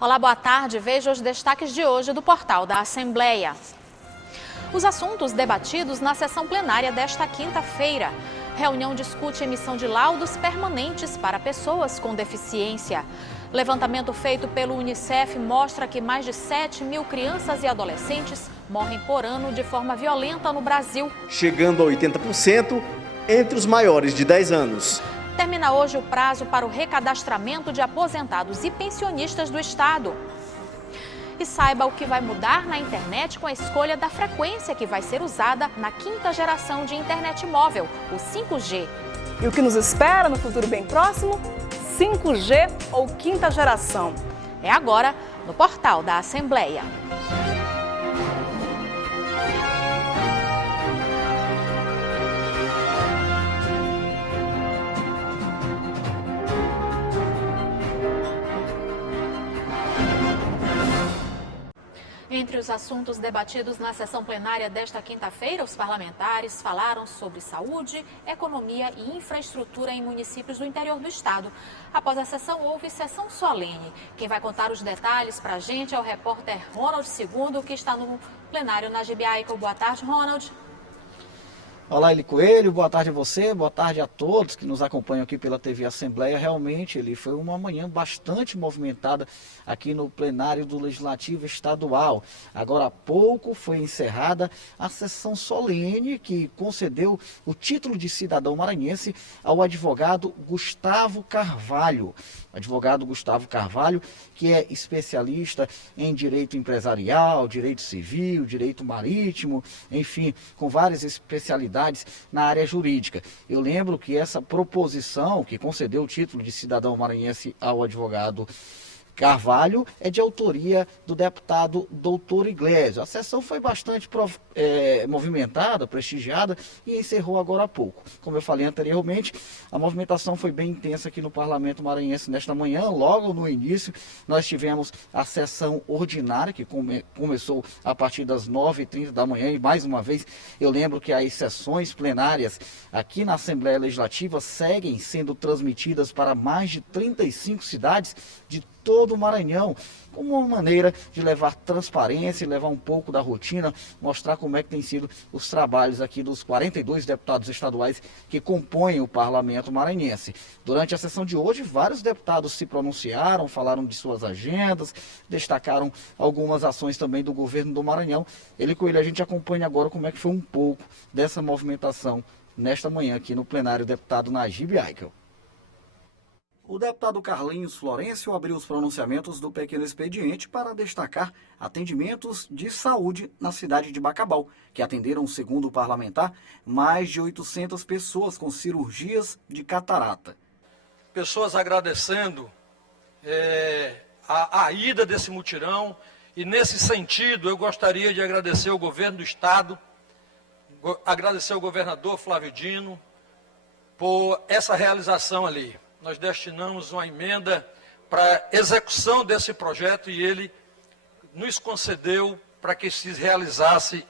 Olá, boa tarde. Veja os destaques de hoje do portal da Assembleia. Os assuntos debatidos na sessão plenária desta quinta-feira. Reunião discute emissão de laudos permanentes para pessoas com deficiência. Levantamento feito pelo Unicef mostra que mais de 7.000 crianças e adolescentes morrem por ano de forma violenta no Brasil, chegando a 80% entre os maiores de 10 anos. Termina hoje o prazo para o recadastramento de aposentados e pensionistas do Estado. E saiba o que vai mudar na internet com a escolha da frequência que vai ser usada na quinta geração de internet móvel, o 5G. E o que nos espera no futuro bem próximo? 5G ou quinta geração? É agora no portal da Assembleia. Entre os assuntos debatidos na sessão plenária desta quinta-feira, os parlamentares falaram sobre saúde, economia e infraestrutura em municípios do interior do estado. Após a sessão, houve sessão solene. Quem vai contar os detalhes para a gente é o repórter Ronald II, que está no plenário na GBAICO. Boa tarde, Ronald. Olá, Eli Coelho, boa tarde a você, boa tarde a todos que nos acompanham aqui pela TV Assembleia. Realmente, Eli, foi uma manhã bastante movimentada aqui no plenário do Legislativo Estadual. Agora há pouco foi encerrada a sessão solene que concedeu o título de cidadão maranhense ao advogado Gustavo Carvalho. O advogado Gustavo Carvalho, que é especialista em direito empresarial, direito civil, direito marítimo, enfim, com várias especialidades na área jurídica. Eu lembro que essa proposição que concedeu o título de cidadão maranhense ao advogado Carvalho é de autoria do deputado Doutor Iglesias. A sessão foi bastante movimentada, prestigiada e encerrou agora há pouco. Como eu falei anteriormente, a movimentação foi bem intensa aqui no Parlamento Maranhense nesta manhã. Logo no início, nós tivemos a sessão ordinária, que começou a partir das 9h30 da manhã. E mais uma vez, eu lembro que as sessões plenárias aqui na Assembleia Legislativa seguem sendo transmitidas para mais de 35 cidades de todo o Maranhão, como uma maneira de levar transparência, levar um pouco da rotina, mostrar como é que tem sido os trabalhos aqui dos 42 deputados estaduais que compõem o Parlamento Maranhense. Durante a sessão de hoje, vários deputados se pronunciaram, falaram de suas agendas, destacaram algumas ações também do governo do Maranhão. Eli Coelho, a gente acompanha agora como é que foi um pouco dessa movimentação nesta manhã aqui no plenário deputado Najib Aikel. O deputado Carlinhos Florencio abriu os pronunciamentos do pequeno expediente para destacar atendimentos de saúde na cidade de Bacabal, que atenderam, segundo o parlamentar, mais de 800 pessoas com cirurgias de catarata. Pessoas agradecendo a ida desse mutirão e, nesse sentido, eu gostaria de agradecer ao governo do estado, agradecer ao governador Flávio Dino por essa realização ali. Nós destinamos uma emenda para execução desse projeto e ele nos concedeu para que se realizasse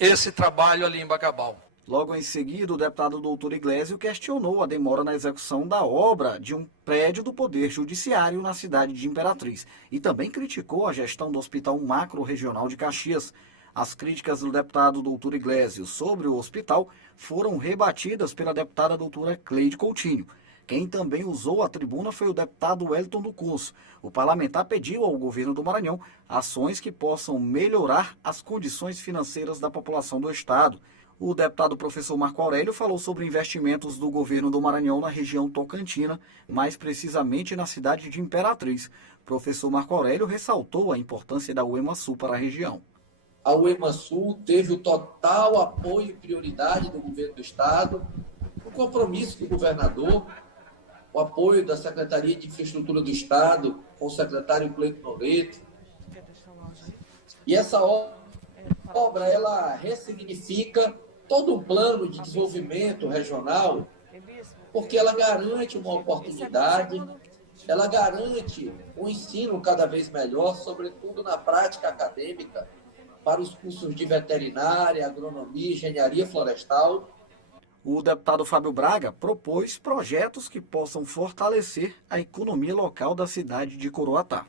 esse trabalho ali em Bacabal. Logo em seguida, o deputado Doutor Iglesias questionou a demora na execução da obra de um prédio do Poder Judiciário na cidade de Imperatriz e também criticou a gestão do Hospital Macro-Regional de Caxias. As críticas do deputado Doutor Iglesias sobre o hospital foram rebatidas pela deputada doutora Cleide Coutinho. Quem também usou a tribuna foi o deputado Wellington do Curso. O parlamentar pediu ao governo do Maranhão ações que possam melhorar as condições financeiras da população do estado. O deputado professor Marco Aurélio falou sobre investimentos do governo do Maranhão na região tocantina, mais precisamente na cidade de Imperatriz. O professor Marco Aurélio ressaltou a importância da UEMASul para a região. A UEMASul teve o total apoio e prioridade do governo do estado, o compromisso do governador, o apoio da Secretaria de Infraestrutura do Estado, com o secretário Cleiton Noleto. E essa obra, ela ressignifica todo um plano de desenvolvimento regional, porque ela garante uma oportunidade, ela garante um ensino cada vez melhor, sobretudo na prática acadêmica, para os cursos de veterinária, agronomia, engenharia florestal. O deputado Fábio Braga propôs projetos que possam fortalecer a economia local da cidade de Coroatá.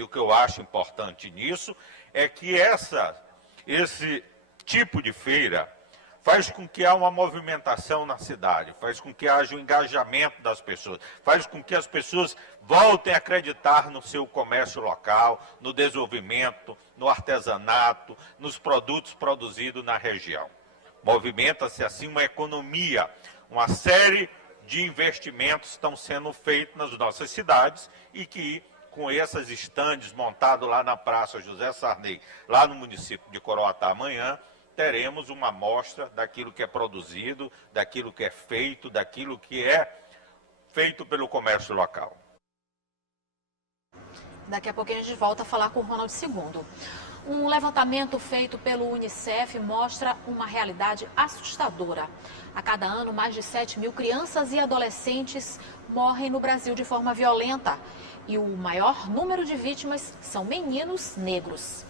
E o que eu acho importante nisso é que esse tipo de feira faz com que haja uma movimentação na cidade, faz com que haja um engajamento das pessoas, faz com que as pessoas voltem a acreditar no seu comércio local, no desenvolvimento, no artesanato, nos produtos produzidos na região. Movimenta-se assim uma economia, uma série de investimentos estão sendo feitos nas nossas cidades e que, com esses estandes montados lá na Praça José Sarney, lá no município de Coroatá amanhã, teremos uma amostra daquilo que é produzido, daquilo que é feito pelo comércio local. Daqui a pouquinho a gente volta a falar com o Ronald II. Um levantamento feito pelo Unicef mostra uma realidade assustadora. A cada ano, mais de 7 mil crianças e adolescentes morrem no Brasil de forma violenta. E o maior número de vítimas são meninos negros.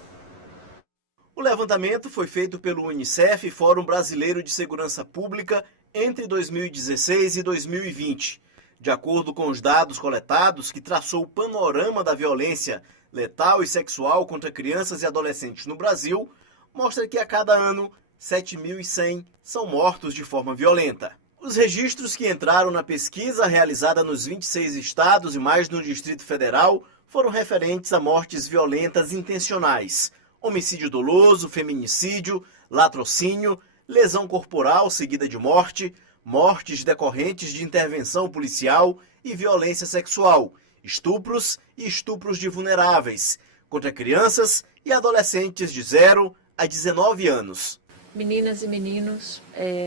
O levantamento foi feito pelo Unicef e Fórum Brasileiro de Segurança Pública entre 2016 e 2020. De acordo com os dados coletados, que traçou o panorama da violência letal e sexual contra crianças e adolescentes no Brasil, mostra que a cada ano, 7.100 são mortos de forma violenta. Os registros que entraram na pesquisa realizada nos 26 estados e mais no Distrito Federal foram referentes a mortes violentas intencionais, homicídio doloso, feminicídio, latrocínio, lesão corporal seguida de morte, mortes decorrentes de intervenção policial e violência sexual, estupros e estupros de vulneráveis, contra crianças e adolescentes de 0 a 19 anos. Meninas e meninos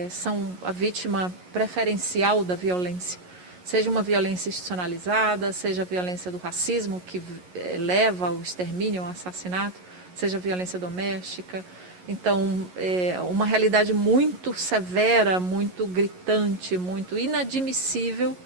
são a vítima preferencial da violência, seja uma violência institucionalizada, seja a violência do racismo que leva ao extermínio, ao assassinato, seja a violência doméstica. Então, é uma realidade muito severa, muito gritante, muito inadmissível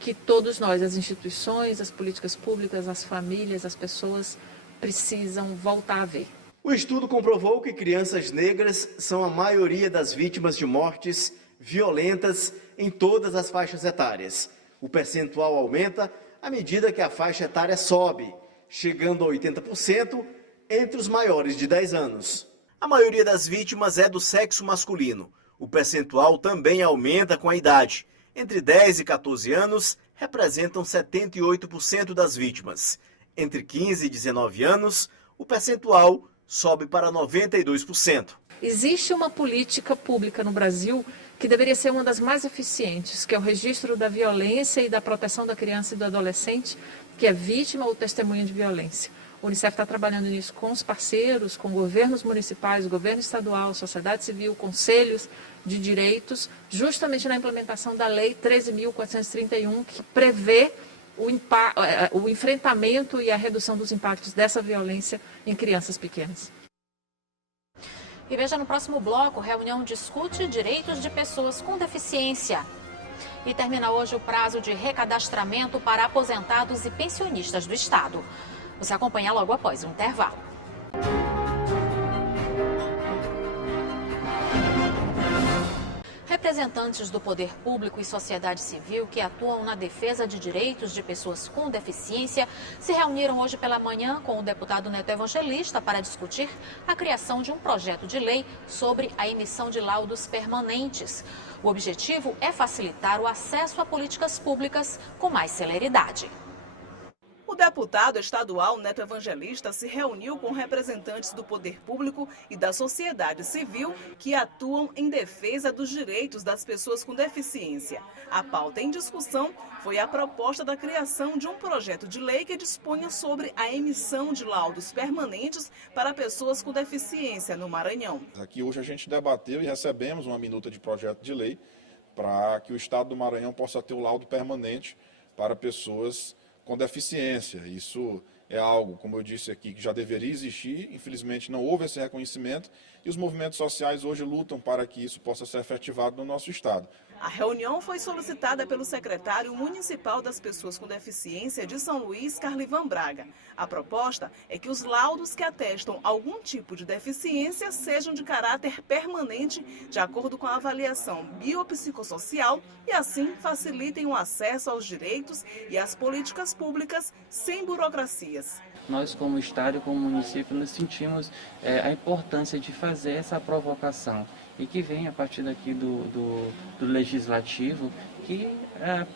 que todos nós, as instituições, as políticas públicas, as famílias, as pessoas precisam voltar a ver. O estudo comprovou que crianças negras são a maioria das vítimas de mortes violentas em todas as faixas etárias. O percentual aumenta à medida que a faixa etária sobe, chegando a 80% entre os maiores de 10 anos. A maioria das vítimas é do sexo masculino. O percentual também aumenta com a idade. Entre 10 e 14 anos, representam 78% das vítimas. Entre 15 e 19 anos, o percentual sobe para 92%. Existe uma política pública no Brasil que deveria ser uma das mais eficientes, que é o registro da violência e da proteção da criança e do adolescente, que é vítima ou testemunha de violência. O Unicef está trabalhando nisso com os parceiros, com governos municipais, governo estadual, sociedade civil, conselhos de direitos, justamente na implementação da Lei 13.431, que prevê o enfrentamento e a redução dos impactos dessa violência em crianças pequenas. E veja no próximo bloco, reunião discute direitos de pessoas com deficiência. E termina hoje o prazo de recadastramento para aposentados e pensionistas do Estado. Você acompanha logo após o intervalo. Representantes do poder público e sociedade civil que atuam na defesa de direitos de pessoas com deficiência se reuniram hoje pela manhã com o deputado Neto Evangelista para discutir a criação de um projeto de lei sobre a emissão de laudos permanentes. O objetivo é facilitar o acesso a políticas públicas com mais celeridade. O deputado estadual Neto Evangelista se reuniu com representantes do poder público e da sociedade civil que atuam em defesa dos direitos das pessoas com deficiência. A pauta em discussão foi a proposta da criação de um projeto de lei que disponha sobre a emissão de laudos permanentes para pessoas com deficiência no Maranhão. Aqui hoje a gente debateu e recebemos uma minuta de projeto de lei para que o Estado do Maranhão possa ter o laudo permanente para pessoas com deficiência. Isso é algo, como eu disse aqui, que já deveria existir, infelizmente não houve esse reconhecimento e os movimentos sociais hoje lutam para que isso possa ser efetivado no nosso Estado. A reunião foi solicitada pelo secretário municipal das pessoas com deficiência de São Luís, Carlivan Braga. A proposta é que os laudos que atestam algum tipo de deficiência sejam de caráter permanente, de acordo com a avaliação biopsicossocial, e assim facilitem o acesso aos direitos e às políticas públicas sem burocracias. nós como Estado e como município nos sentimos a importância de fazer essa provocação e que vem a partir daqui do Legislativo que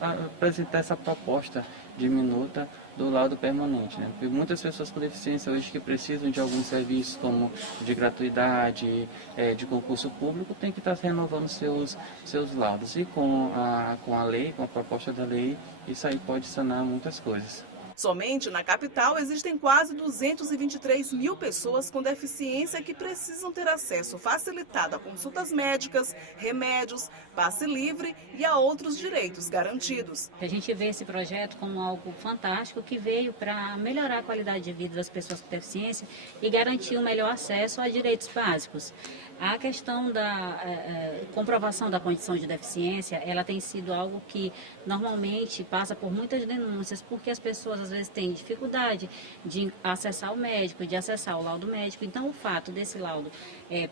apresentar essa proposta de minuta do laudo permanente, né? Porque muitas pessoas com deficiência hoje que precisam de alguns serviços como de gratuidade, de concurso público, tem que estar renovando seus laudos. E com a lei, com a proposta da lei, isso aí pode sanar muitas coisas. Somente na capital existem quase 223 mil pessoas com deficiência que precisam ter acesso facilitado a consultas médicas, remédios, passe livre e a outros direitos garantidos. A gente vê esse projeto como algo fantástico que veio para melhorar a qualidade de vida das pessoas com deficiência e garantir um melhor acesso a direitos básicos. A questão da comprovação da condição de deficiência, ela tem sido algo que normalmente passa por muitas denúncias, porque as pessoas às vezes têm dificuldade de acessar o médico, de acessar o laudo médico. Então, o fato desse laudo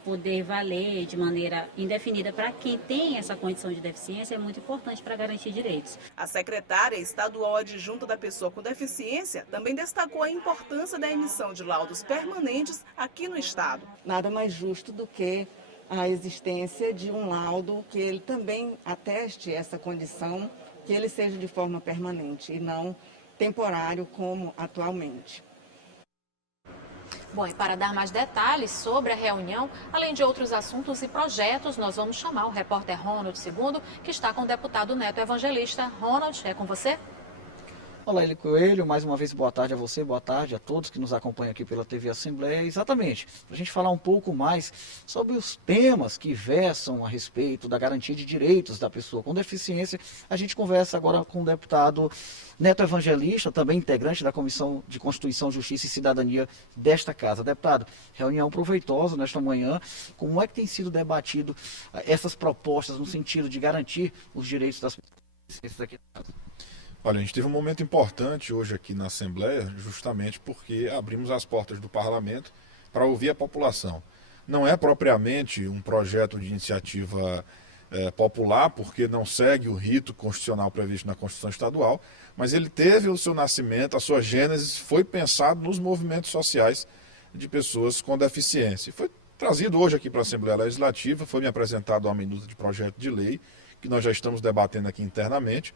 poder valer de maneira indefinida para quem tem essa condição de deficiência é muito importante para garantir direitos. A secretária estadual adjunta da pessoa com deficiência também destacou a importância da emissão de laudos permanentes aqui no estado. Nada mais justo do que a existência de um laudo que ele também ateste essa condição, que ele seja de forma permanente e não temporário como atualmente. Bom, e para dar mais detalhes sobre a reunião, além de outros assuntos e projetos, nós vamos chamar o repórter Ronald II, que está com o deputado Neto Evangelista. Ronald, é com você? Olá, Eli Coelho, mais uma vez boa tarde a você, boa tarde a todos que nos acompanham aqui pela TV Assembleia. Exatamente, para a gente falar um pouco mais sobre os temas que versam a respeito da garantia de direitos da pessoa com deficiência, a gente conversa agora com o deputado Neto Evangelista, também integrante da Comissão de Constituição, Justiça e Cidadania desta casa. Deputado, reunião proveitosa nesta manhã, como é que tem sido debatido essas propostas no sentido de garantir os direitos das pessoas aqui na casa? Olha, a gente teve um momento importante hoje aqui na Assembleia, justamente porque abrimos as portas do Parlamento para ouvir a população. Não é propriamente um projeto de iniciativa popular, porque não segue o rito constitucional previsto na Constituição Estadual, mas ele teve o seu nascimento, a sua gênese foi pensado nos movimentos sociais de pessoas com deficiência. Foi trazido hoje aqui para a Assembleia Legislativa, foi me apresentado uma minuta de projeto de lei, que nós já estamos debatendo aqui internamente,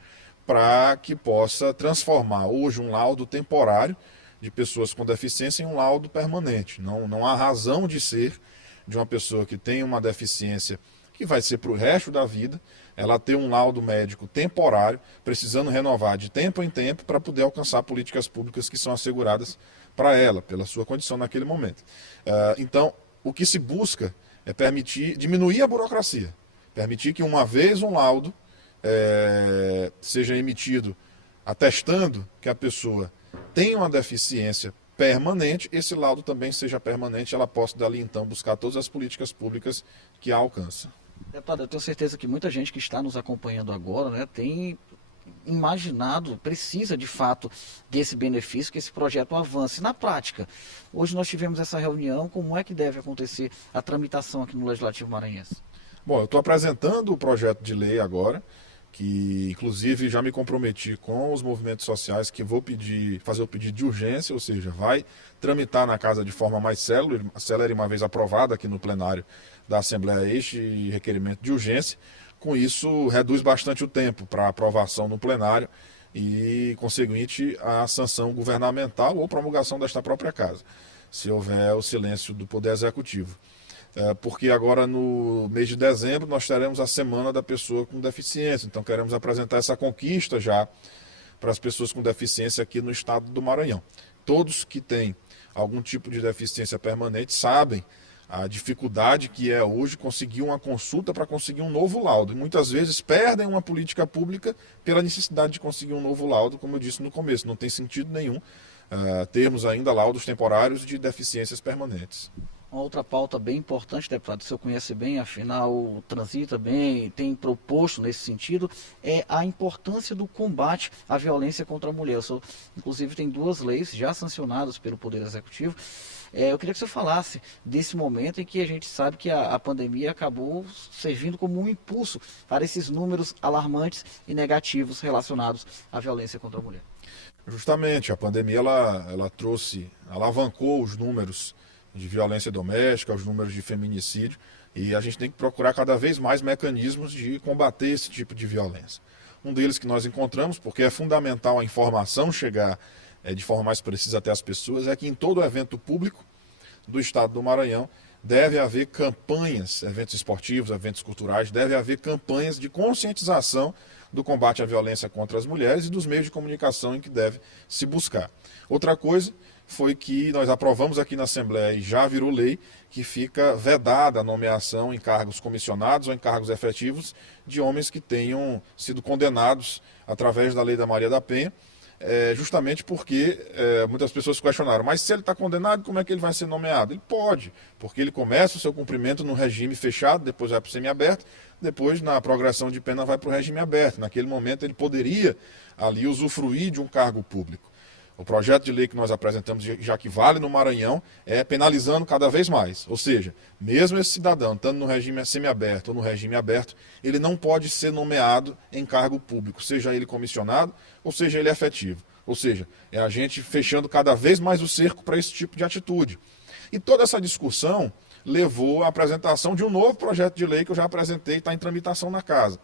para que possa transformar hoje um laudo temporário de pessoas com deficiência em um laudo permanente. Não há razão de ser de uma pessoa que tem uma deficiência que vai ser para o resto da vida, ela ter um laudo médico temporário, precisando renovar de tempo em tempo para poder alcançar políticas públicas que são asseguradas para ela, pela sua condição naquele momento. Então, o que se busca é diminuir a burocracia, permitir que uma vez um laudo seja emitido atestando que a pessoa tem uma deficiência permanente, esse laudo também seja permanente, ela possa dali então buscar todas as políticas públicas que a alcançam. Deputado, eu tenho certeza que muita gente que está nos acompanhando agora, né, tem imaginado, precisa de fato desse benefício, que esse projeto avance na prática. Hoje nós tivemos essa reunião, como é que deve acontecer a tramitação aqui no Legislativo Maranhense? Bom, eu estou apresentando o projeto de lei agora, que inclusive já me comprometi com os movimentos sociais que vou fazer o pedido de urgência, ou seja, vai tramitar na casa de forma mais célere, uma vez aprovado aqui no plenário da Assembleia este requerimento de urgência. Com isso, reduz bastante o tempo para aprovação no plenário e, conseguinte, a sanção governamental ou promulgação desta própria casa, se houver o silêncio do Poder Executivo. Porque agora no mês de dezembro nós teremos a Semana da Pessoa com Deficiência, então queremos apresentar essa conquista já para as pessoas com deficiência aqui no estado do Maranhão. Todos que têm algum tipo de deficiência permanente sabem a dificuldade que é hoje conseguir uma consulta para conseguir um novo laudo. E muitas vezes perdem uma política pública pela necessidade de conseguir um novo laudo, como eu disse no começo. Não tem sentido nenhum termos ainda laudos temporários de deficiências permanentes. Uma outra pauta bem importante, deputado, o senhor conhece bem, afinal transita bem, tem proposto nesse sentido, é a importância do combate à violência contra a mulher. O senhor, inclusive, tem 2 leis já sancionadas pelo Poder Executivo. Eu queria que o senhor falasse desse momento em que a gente sabe que a pandemia acabou servindo como um impulso para esses números alarmantes e negativos relacionados à violência contra a mulher. Justamente, a pandemia ela trouxe, alavancou os números de violência doméstica, os números de feminicídio, e a gente tem que procurar cada vez mais mecanismos de combater esse tipo de violência. Um deles que nós encontramos, porque é fundamental a informação chegar de forma mais precisa até as pessoas, é que em todo evento público do estado do Maranhão deve haver campanhas, eventos esportivos, eventos culturais, deve haver campanhas de conscientização do combate à violência contra as mulheres e dos meios de comunicação em que deve se buscar. Outra coisa foi que nós aprovamos aqui na Assembleia, e já virou lei, que fica vedada a nomeação em cargos comissionados ou em cargos efetivos de homens que tenham sido condenados através da Lei da Maria da Penha, justamente porque muitas pessoas questionaram, mas se ele está condenado, como é que ele vai ser nomeado? Ele pode, porque ele começa o seu cumprimento no regime fechado, depois vai para o semiaberto, depois na progressão de pena vai para o regime aberto. Naquele momento ele poderia ali usufruir de um cargo público. O projeto de lei que nós apresentamos, já que vale no Maranhão, é penalizando cada vez mais. Ou seja, mesmo esse cidadão estando no regime semiaberto ou no regime aberto, ele não pode ser nomeado em cargo público, seja ele comissionado ou seja ele efetivo. Ou seja, é a gente fechando cada vez mais o cerco para esse tipo de atitude. E toda essa discussão levou à apresentação de um novo projeto de lei que eu já apresentei, está em tramitação na casa,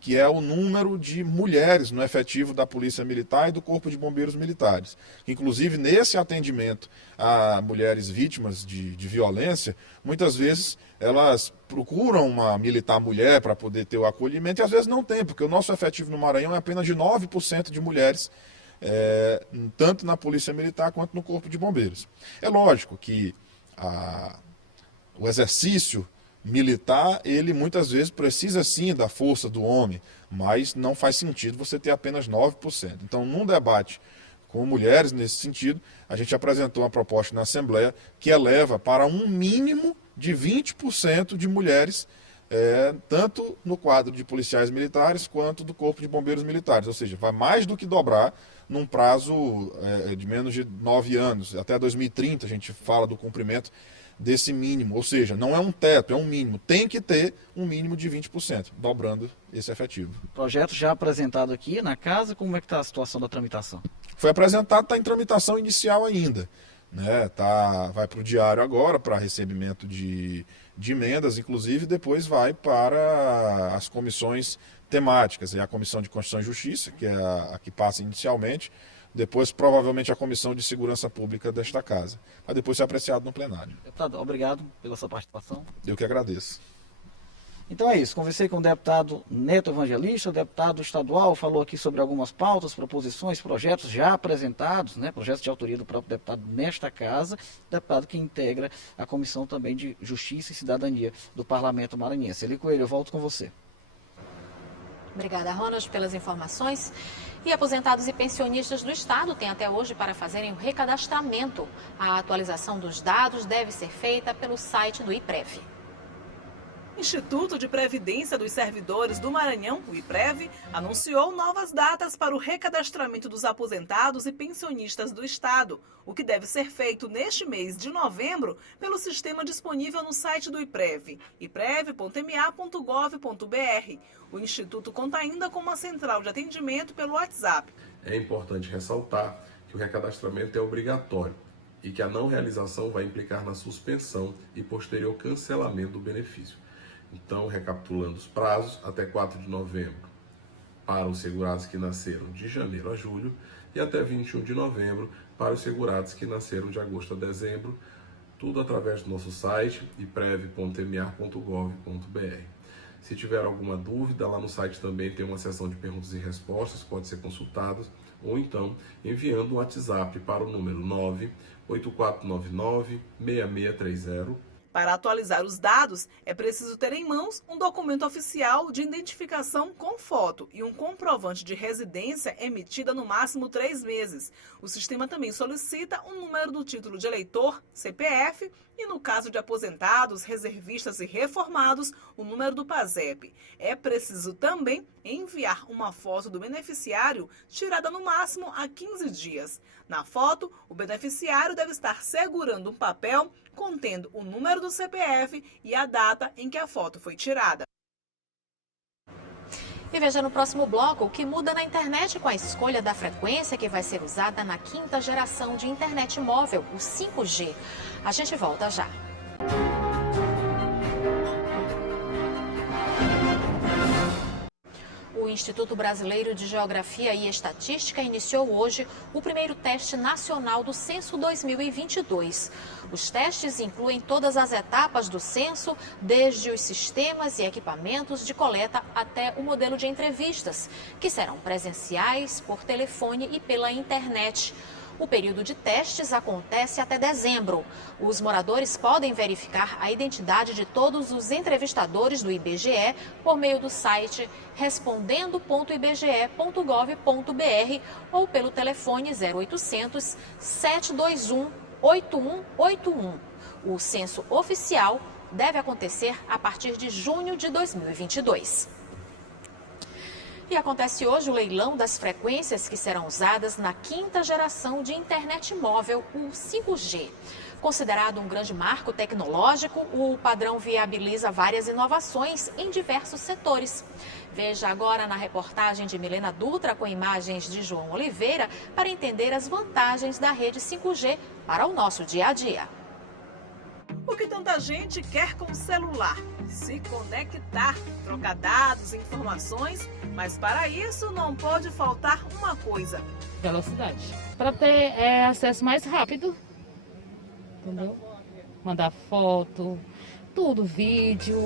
que é o número de mulheres no efetivo da Polícia Militar e do Corpo de Bombeiros Militares. Inclusive, nesse atendimento a mulheres vítimas de violência, muitas vezes elas procuram uma militar mulher para poder ter o acolhimento e às vezes não tem, porque o nosso efetivo no Maranhão é apenas de 9% de mulheres, tanto na Polícia Militar quanto no Corpo de Bombeiros. É lógico que o exercício militar, ele muitas vezes precisa sim da força do homem, mas não faz sentido você ter apenas 9%. Então, num debate com mulheres nesse sentido, a gente apresentou uma proposta na Assembleia que eleva para um mínimo de 20% de mulheres, tanto no quadro de policiais militares quanto do Corpo de Bombeiros Militares. Ou seja, vai mais do que dobrar num prazo de menos de 9 anos. Até 2030 a gente fala do cumprimento desse mínimo, ou seja, não é um teto, é um mínimo. Tem que ter um mínimo de 20%, dobrando esse efetivo. Projeto já apresentado aqui na casa, como é que está a situação da tramitação? Foi apresentado, está em tramitação inicial ainda. Vai para o diário agora, para recebimento de emendas, inclusive, depois vai para as comissões temáticas. É a Comissão de Constituição e Justiça, que é a que passa inicialmente, depois provavelmente a Comissão de Segurança Pública desta casa. Vai depois ser apreciado no plenário. Deputado, obrigado pela sua participação. Eu que agradeço. Então é isso, conversei com o deputado Neto Evangelista, o deputado estadual, falou aqui sobre algumas pautas, proposições, projetos já apresentados, projetos de autoria do próprio deputado nesta casa, deputado que integra a Comissão também de Justiça e Cidadania do Parlamento Maranhense. Eli Coelho, eu volto com você. Obrigada, Ronald, pelas informações. E aposentados e pensionistas do Estado têm até hoje para fazerem o recadastramento. A atualização dos dados deve ser feita pelo site do IPREV. Instituto de Previdência dos Servidores do Maranhão, o IPREV, anunciou novas datas para o recadastramento dos aposentados e pensionistas do Estado, o que deve ser feito neste mês de novembro pelo sistema disponível no site do IPREV, iprev.ma.gov.br. O Instituto conta ainda com uma central de atendimento pelo WhatsApp. É importante ressaltar que o recadastramento é obrigatório e que a não realização vai implicar na suspensão e posterior cancelamento do benefício. Então, recapitulando os prazos, até 4 de novembro para os segurados que nasceram de janeiro a julho e até 21 de novembro para os segurados que nasceram de agosto a dezembro, tudo através do nosso site iprev.ma.gov.br. Se tiver alguma dúvida, lá no site também tem uma seção de perguntas e respostas que pode ser consultadas, ou então enviando um WhatsApp para o número 98499-6630. Para atualizar os dados, é preciso ter em mãos um documento oficial de identificação com foto e um comprovante de residência emitida no máximo 3 meses. O sistema também solicita um número do título de eleitor, CPF, e no caso de aposentados, reservistas e reformados, o número do PASEP. É preciso também enviar uma foto do beneficiário tirada no máximo há 15 dias. Na foto, o beneficiário deve estar segurando um papel contendo o número do CPF e a data em que a foto foi tirada. E veja no próximo bloco o que muda na internet com a escolha da frequência que vai ser usada na 5ª geração de internet móvel, o 5G. A gente volta já. O Instituto Brasileiro de Geografia e Estatística iniciou hoje o primeiro teste nacional do Censo 2022. Os testes incluem todas as etapas do censo, desde os sistemas e equipamentos de coleta até o modelo de entrevistas, que serão presenciais, por telefone e pela internet. O período de testes acontece até dezembro. Os moradores podem verificar a identidade de todos os entrevistadores do IBGE por meio do site respondendo.ibge.gov.br ou pelo telefone 0800 721 8181. O censo oficial deve acontecer a partir de junho de 2022. E acontece hoje o leilão das frequências que serão usadas na 5ª geração de internet móvel, o 5G. Considerado um grande marco tecnológico, o padrão viabiliza várias inovações em diversos setores. Veja agora na reportagem de Milena Dutra com imagens de João Oliveira para entender as vantagens da rede 5G para o nosso dia a dia. O que tanta gente quer com o celular? Se conectar, trocar dados, informações, mas para isso não pode faltar uma coisa: velocidade. Para ter acesso mais rápido, entendeu? Mandar foto, tudo, vídeo,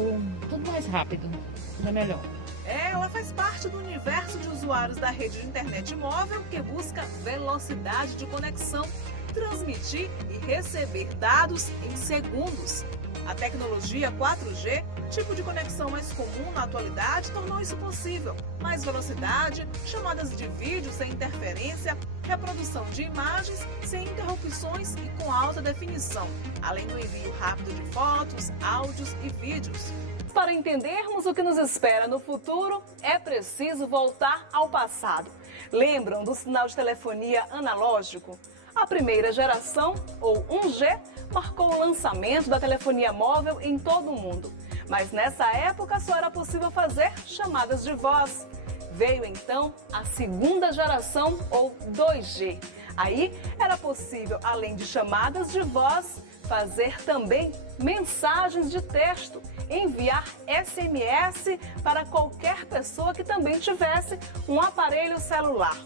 tudo mais rápido, tudo é melhor. Ela faz parte do universo de usuários da rede de internet móvel que busca velocidade de conexão, transmitir e receber dados em segundos. A tecnologia 4G, tipo de conexão mais comum na atualidade, tornou isso possível. Mais velocidade, chamadas de vídeo sem interferência, reprodução de imagens sem interrupções e com alta definição, além do envio rápido de fotos, áudios e vídeos. Para entendermos o que nos espera no futuro, é preciso voltar ao passado. Lembram do sinal de telefonia analógico? A primeira geração, ou 1G, marcou o lançamento da telefonia móvel em todo o mundo. Mas nessa época só era possível fazer chamadas de voz. Veio então a segunda geração, ou 2G. Aí era possível, além de chamadas de voz, fazer também mensagens de texto, enviar SMS para qualquer pessoa que também tivesse um aparelho celular.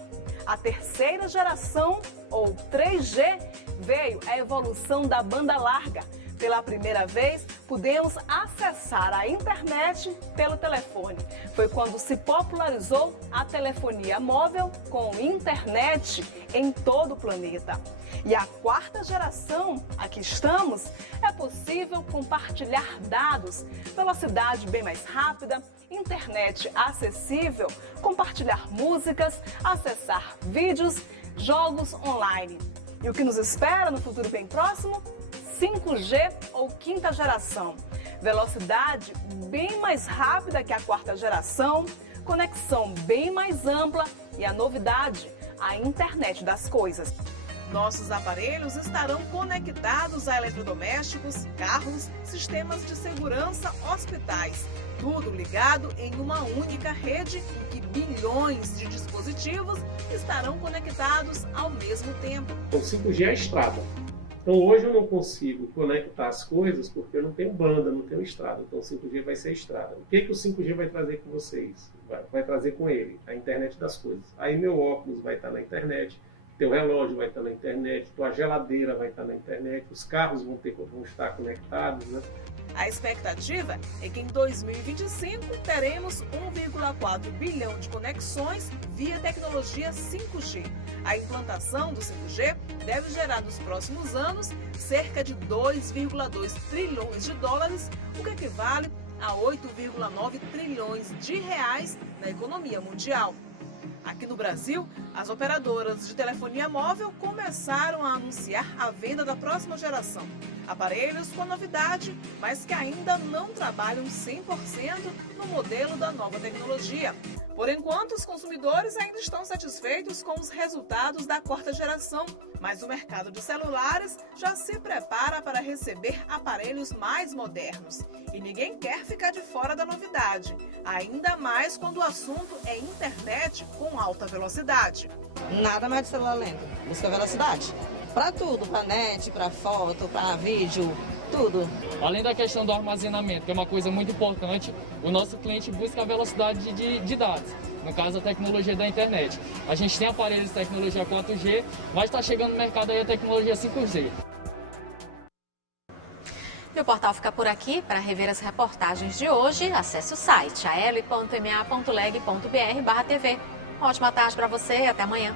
A terceira geração, ou 3G, veio a evolução da banda larga. Pela primeira vez, pudemos acessar a internet pelo telefone. Foi quando se popularizou a telefonia móvel com internet em todo o planeta. E a quarta geração, aqui estamos, é possível compartilhar dados, velocidade bem mais rápida, internet acessível, compartilhar músicas, acessar vídeos, jogos online. E o que nos espera no futuro bem próximo? 5G ou 5ª geração. Velocidade bem mais rápida que a 4ª geração, conexão bem mais ampla e a novidade, a internet das coisas. Nossos aparelhos estarão conectados a eletrodomésticos, carros, sistemas de segurança, hospitais. Tudo ligado em uma única rede em que bilhões de dispositivos estarão conectados ao mesmo tempo. O 5G é a estrada. Então hoje eu não consigo conectar as coisas porque eu não tenho banda, não tenho estrada. Então o 5G vai ser a estrada. O que o 5G vai trazer com vocês? Vai trazer com ele a internet das coisas. Aí meu óculos vai estar na internet, teu relógio vai estar na internet, tua geladeira vai estar na internet, os carros vão estar conectados, né? A expectativa é que em 2025 teremos 1,4 bilhão de conexões via tecnologia 5G. A implantação do 5G deve gerar nos próximos anos cerca de 2,2 trilhões de dólares, o que equivale a 8,9 trilhões de reais na economia mundial. Aqui no Brasil, as operadoras de telefonia móvel começaram a anunciar a venda da próxima geração. Aparelhos com novidade, mas que ainda não trabalham 100% no modelo da nova tecnologia. Por enquanto, os consumidores ainda estão satisfeitos com os resultados da quarta geração, mas o mercado de celulares já se prepara para receber aparelhos mais modernos. E ninguém quer ficar de fora da novidade, ainda mais quando o assunto é internet com alta velocidade. Nada mais de celular lento, busca velocidade. Para tudo, para net, para foto, para vídeo, tudo. Além da questão do armazenamento, que é uma coisa muito importante, o nosso cliente busca a velocidade de dados, no caso a tecnologia da internet. A gente tem aparelhos de tecnologia 4G, mas está chegando no mercado aí a tecnologia 5G. E o portal fica por aqui. Para rever as reportagens de hoje, acesse o site ael.ma.leg.br/tv. Uma ótima tarde para você e até amanhã.